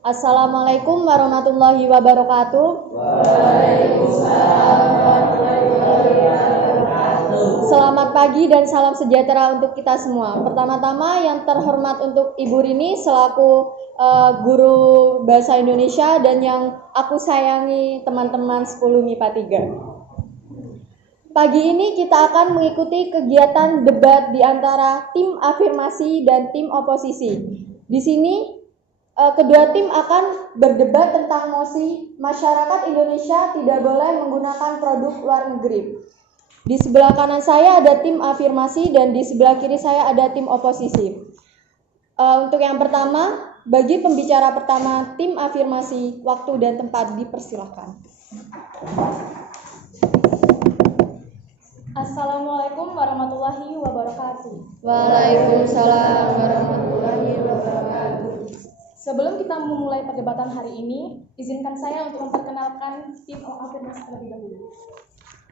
Assalamualaikum warahmatullahi wabarakatuh. Waalaikumsalam warahmatullahi wabarakatuh. Selamat pagi dan salam sejahtera untuk kita semua. Pertama-tama yang terhormat untuk Ibu Rini selaku guru Bahasa Indonesia dan yang aku sayangi teman-teman 10 MIPA 3. Pagi ini kita akan mengikuti kegiatan debat di antara tim afirmasi dan tim oposisi. Di sini kedua tim akan berdebat tentang mosi masyarakat Indonesia tidak boleh menggunakan produk luar negeri. Di sebelah kanan saya ada tim afirmasi dan di sebelah kiri saya ada tim oposisi. Untuk yang pertama, bagi pembicara pertama tim afirmasi, waktu dan tempat dipersilahkan. Assalamualaikum warahmatullahi wabarakatuh. Waalaikumsalam warahmatullahi wabarakatuh. Sebelum kita memulai perdebatan hari ini, izinkan saya untuk memperkenalkan tim afirmasi terlebih dahulu.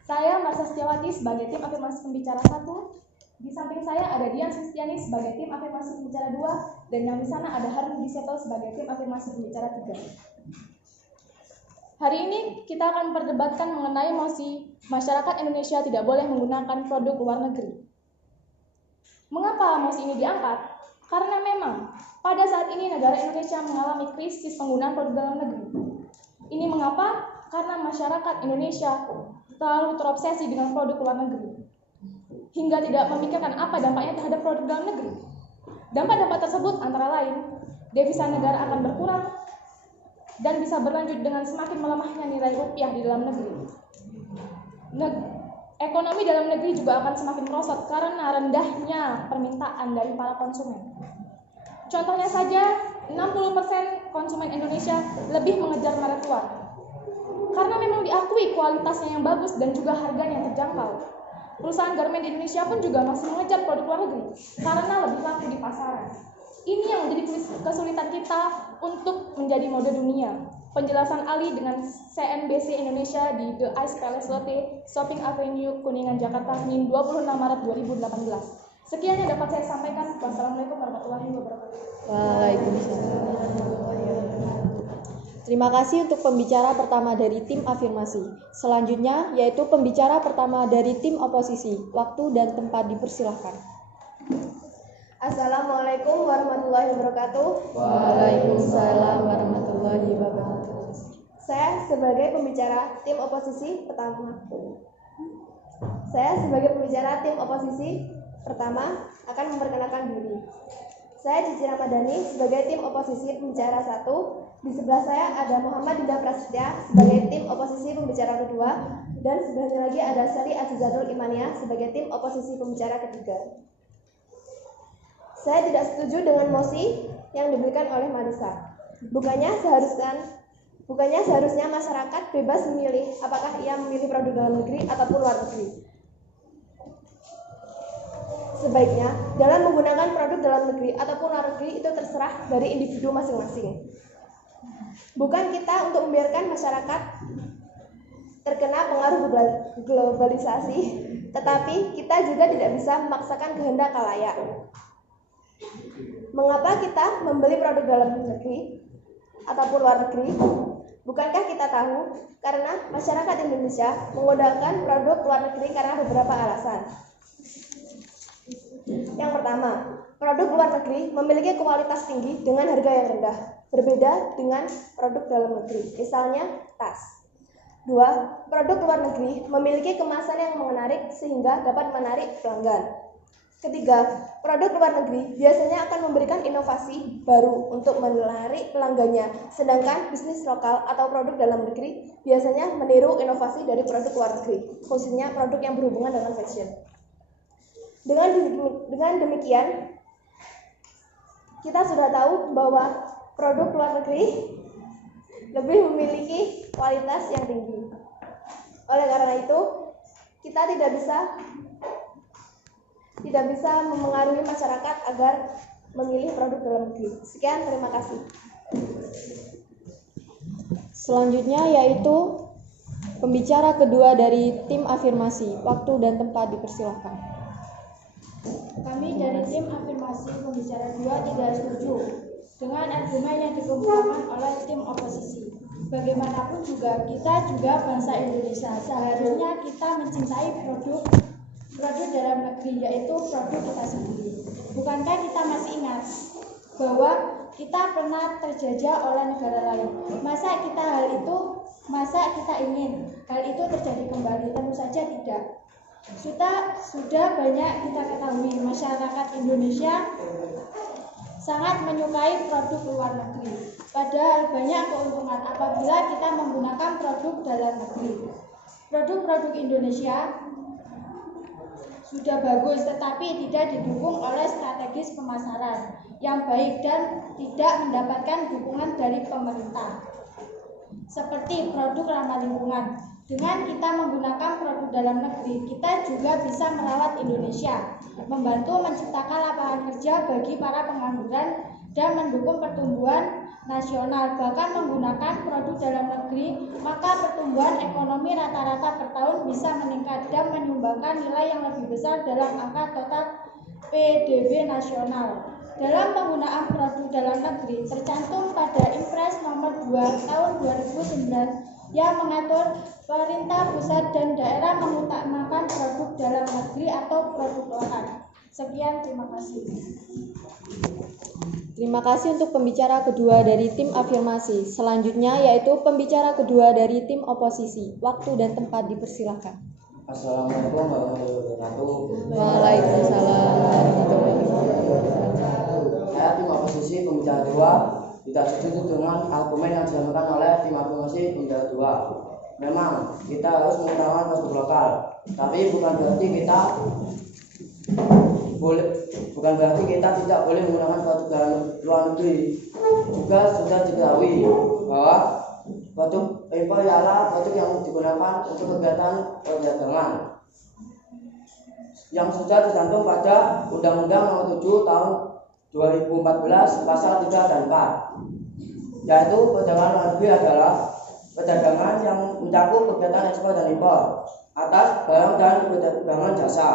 Saya Marsha Setiawati sebagai tim afirmasi pembicara 1. Di samping saya ada Dian Sustiani sebagai tim afirmasi pembicara 2 dan yang di sana ada Harun Diseto sebagai tim afirmasi pembicara 3. Hari ini kita akan memperdebatkan mengenai mosi masyarakat Indonesia tidak boleh menggunakan produk luar negeri. Mengapa mosi ini diangkat? Karena memang pada saat ini negara Indonesia mengalami krisis penggunaan produk dalam negeri. Ini mengapa? Karena masyarakat Indonesia terlalu terobsesi dengan produk luar negeri, hingga tidak memikirkan apa dampaknya terhadap produk dalam negeri. Dampak-dampak tersebut antara lain, devisa negara akan berkurang, dan bisa berlanjut dengan semakin melemahnya nilai rupiah di dalam negeri. Ekonomi dalam negeri juga akan semakin merosot karena rendahnya permintaan dari para konsumen. Contohnya saja, 60% konsumen Indonesia lebih mengejar merek luar. Karena memang diakui kualitasnya yang bagus dan juga harganya yang terjangkau. Perusahaan garmen di Indonesia pun juga masih mengejar produk luar negeri karena lebih laku di pasaran. Ini yang menjadi kesulitan kita untuk menjadi mode dunia. Penjelasan Ali dengan CNBC Indonesia di The Ice Palace Lotte, Shopping Avenue, Kuningan, Jakarta, Senin 26 Maret 2018. Sekian yang dapat saya sampaikan. Wassalamualaikum warahmatullahi wabarakatuh. Waalaikumsalam. Terima kasih untuk pembicara pertama dari tim afirmasi. Selanjutnya yaitu pembicara pertama dari tim oposisi. Waktu dan tempat dipersilahkan. Assalamualaikum warahmatullahi wabarakatuh. Waalaikumsalam warahmatullahi wabarakatuh. Saya sebagai pembicara tim oposisi pertama akan memperkenalkan diri. Saya Cici Ramadhani sebagai tim oposisi pembicara 1. Di sebelah saya ada Muhammad Dinda Prasetya sebagai tim oposisi pembicara kedua, dan sebelahnya lagi ada Sari Azizadul Imania sebagai tim oposisi pembicara ketiga. Saya tidak setuju dengan mosi yang diberikan oleh Marisa. Bukannya seharusnya masyarakat bebas memilih apakah ia memilih produk dalam negeri ataupun luar negeri. Sebaiknya dalam menggunakan produk dalam negeri ataupun luar negeri itu terserah dari individu masing-masing. Bukan kita untuk membiarkan masyarakat terkena pengaruh globalisasi, tetapi kita juga tidak bisa memaksakan kehendak khalayak. Mengapa kita membeli produk dalam negeri ataupun luar negeri? Bukankah kita tahu karena masyarakat Indonesia menggunakan produk luar negeri karena beberapa alasan. Yang pertama, produk luar negeri memiliki kualitas tinggi dengan harga yang rendah, berbeda dengan produk dalam negeri, misalnya tas. 2. Produk luar negeri memiliki kemasan yang menarik sehingga dapat menarik pelanggan. Ketiga, produk luar negeri biasanya akan memberikan inovasi baru untuk menarik pelanggannya, sedangkan bisnis lokal atau produk dalam negeri biasanya meniru inovasi dari produk luar negeri, khususnya produk yang berhubungan dengan fashion. Dengan demikian, kita sudah tahu bahwa produk luar negeri lebih memiliki kualitas yang tinggi. Oleh karena itu, kita tidak bisa memengaruhi masyarakat agar memilih produk dalam negeri. Sekian, terima kasih. Selanjutnya yaitu pembicara kedua dari tim afirmasi. Waktu dan tempat dipersilahkan. Kami dari tim afirmasi pembicara 2 tidak setuju dengan argumen yang dikemukakan oleh tim oposisi. Bagaimanapun juga kita juga bangsa Indonesia, seharusnya kita mencintai produk dalam negeri, yaitu produk kita sendiri. Bukankah kita masih ingat bahwa kita pernah terjajah oleh negara lain? Masa kita ingin hal itu terjadi kembali? Tentu saja tidak. Sudah banyak kita ketahui, masyarakat Indonesia sangat menyukai produk luar negeri. Padahal banyak keuntungan apabila kita menggunakan produk dalam negeri. Produk-produk Indonesia sudah bagus, tetapi tidak didukung oleh strategis pemasaran yang baik dan tidak mendapatkan dukungan dari pemerintah. Seperti produk ramah lingkungan. Dengan kita menggunakan produk dalam negeri, kita juga bisa merawat Indonesia, membantu menciptakan lapangan kerja bagi para pengangguran dan mendukung pertumbuhan nasional. Bahkan menggunakan produk dalam negeri, maka pertumbuhan ekonomi rata-rata per tahun bisa meningkat dan menyumbangkan nilai yang lebih besar dalam angka total PDB nasional. Dalam penggunaan produk dalam negeri tercantum pada Impres nomor 2 tahun 2009 yang mengatur pemerintah pusat dan daerah mengutamakan produk dalam negeri atau produk lokal. Sekian, terima kasih. Terima kasih untuk pembicara kedua dari tim afirmasi. Selanjutnya yaitu pembicara kedua dari tim oposisi. Waktu dan tempat dipersilakan. Assalamualaikum warahmatullahi wabarakatuh. Waalaikumsalam warahmatullahi wabarakatuh. Saya tim oposisi pembicara dua tidak setuju dengan argumen yang disampaikan oleh tim afirmasi pembicara dua. Memang kita harus mengutamakan produk lokal, tapi bukan berarti kita tidak boleh menggunakan produk dalam luar negeri. Juga sudah diketahui bahwa produk impor ialah produk yang digunakan untuk kegiatan perdagangan yang sudah tercantum pada Undang-Undang Nomor 7 Tahun 2014 Pasal 3 dan 4, yaitu perdagangan luar negeri adalah perdagangan yang mencakup kegiatan ekspor dan impor atas barang dan perdagangan jasa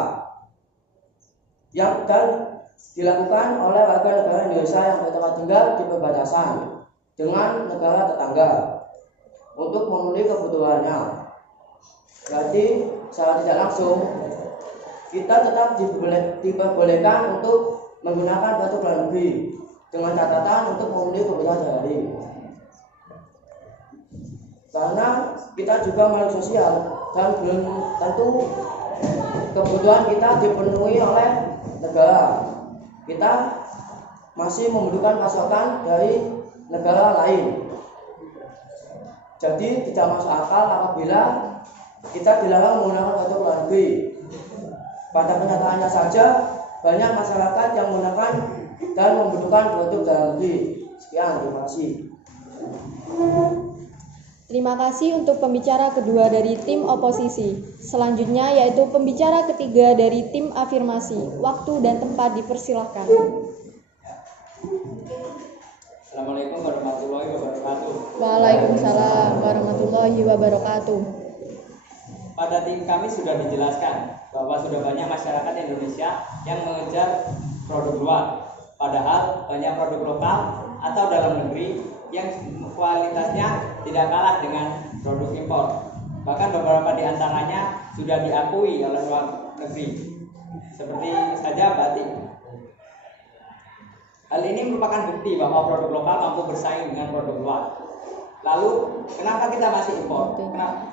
yang dan dilakukan oleh warga negara Indonesia yang bertempat tinggal di perbatasan dengan negara tetangga untuk memenuhi kebutuhannya. Jadi secara tidak langsung kita tetap diperbolehkan untuk menggunakan produk luar negeri dengan catatan untuk memenuhi kebutuhan sehari. Karena kita juga makhluk sosial dan belum tentu kebutuhan kita dipenuhi oleh negara. Kita masih membutuhkan pasokan dari negara lain. Jadi tidak masuk akal apabila kita dilarang menggunakan produk luar negeri. Pada kenyataannya saja banyak masyarakat yang menggunakan dan membutuhkan produk dalam negeri. Sekian, terima kasih. Terima kasih untuk pembicara kedua dari tim oposisi. Selanjutnya yaitu pembicara ketiga dari tim afirmasi. Waktu dan tempat dipersilahkan. Assalamualaikum warahmatullahi wabarakatuh. Waalaikumsalam warahmatullahi wabarakatuh. Pada tim kami sudah dijelaskan bahwa sudah banyak masyarakat Indonesia yang mengejar produk luar, padahal banyak produk lokal atau dalam negeri yang kualitasnya tidak kalah dengan produk impor. Bahkan beberapa di antaranya sudah diakui oleh luar negeri, seperti saja batik. Hal ini merupakan bukti bahwa produk lokal mampu bersaing dengan produk luar. Lalu, kenapa kita masih impor? Kenapa?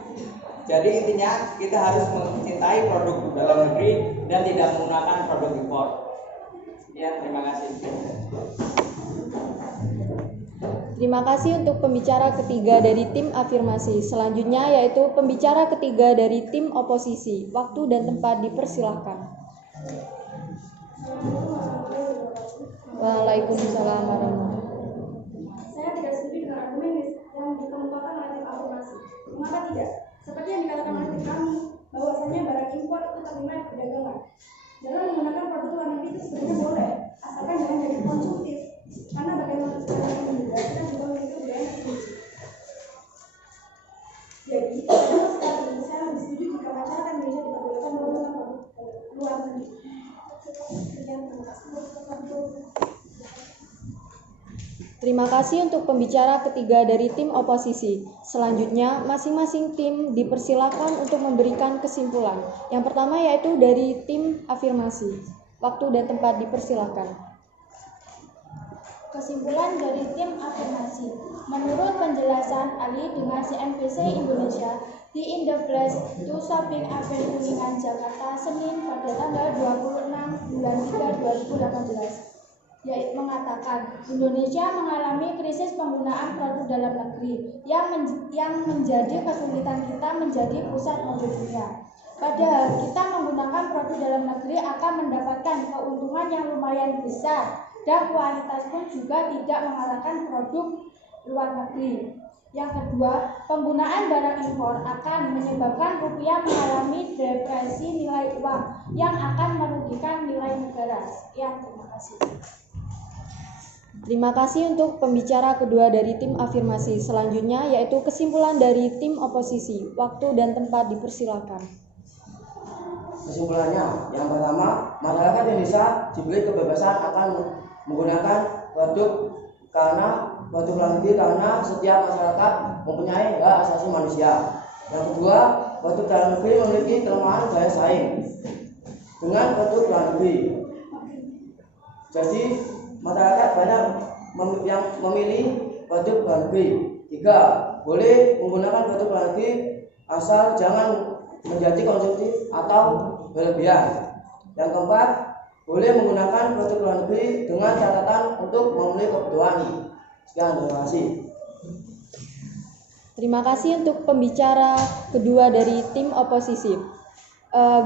Jadi intinya kita harus mencintai produk dalam negeri dan tidak menggunakan produk impor. Ya, terima kasih. Terima kasih untuk pembicara ketiga dari tim afirmasi. Selanjutnya yaitu pembicara ketiga dari tim oposisi. Waktu dan tempat dipersilahkan. Waalaikumsalam warahmatullahi wabarakatuh. Saya tidak setuju dengan argumen yang dikemukakan oleh tim afirmasi. Mengapa tidak? Seperti yang dikatakan oleh tim kami, bahwasanya barang impor itu ternilai perdagangan. Dalam menggunakan produk luar negeri itu sebenarnya boleh, asalkan jangan jadi konsumtif. Karena bagaimana sekarang juga kita juga memiliki budaya yang tinggi. Jadi, sekarang ini saya lebih setuju jika masyarakat Indonesia diperbolehkan menggunakan produk luar negeri. Sekian, terima kasih. Terima kasih untuk pembicara ketiga dari tim oposisi. Selanjutnya, masing-masing tim dipersilakan untuk memberikan kesimpulan. Yang pertama yaitu dari tim afirmasi. Waktu dan tempat dipersilakan. Kesimpulan dari tim afirmasi. Menurut penjelasan ahli dengan CNBC Indonesia di Indoflash to Shopping Avenue Kuningan, Jakarta, Senin pada tanggal 26 bulan 3 2018. Yaitu mengatakan Indonesia mengalami krisis penggunaan produk dalam negeri yang menjadi kesulitan kita menjadi pusat mode dunia. Padahal kita menggunakan produk dalam negeri akan mendapatkan keuntungan yang lumayan besar dan kualitas pun juga tidak mengalahkan produk luar negeri. Yang kedua, penggunaan barang impor akan menyebabkan rupiah mengalami depresi nilai uang yang akan merugikan nilai negara. Sekian, terima kasih. Terima kasih untuk pembicara kedua dari tim afirmasi. Selanjutnya yaitu kesimpulan dari tim oposisi. Waktu dan tempat dipersilakan. Kesimpulannya, yang pertama, masyarakat Indonesia diberi kebebasan akan menggunakan produk luar negeri karena setiap masyarakat mempunyai hak asasi manusia. Yang kedua, produk dalam negeri memiliki kelemahan daya saing dengan produk luar negeri. Jadi masyarakat banyak yang memilih produk luar negeri. Tiga, boleh menggunakan produk luar negeri asal jangan menjadi konsumtif atau berlebihan. Yang keempat, boleh menggunakan produk luar negeri dengan catatan untuk memenuhi kebutuhan. Sekian, terima kasih. Terima kasih untuk pembicara kedua dari tim oposisi.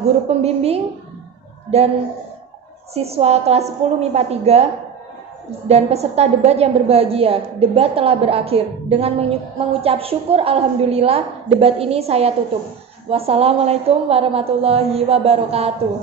Guru pembimbing dan siswa kelas 10 MIPA 3 dan peserta debat yang berbahagia. Debat telah berakhir. Dengan mengucap syukur alhamdulillah, debat ini saya tutup. Wassalamualaikum warahmatullahi wabarakatuh.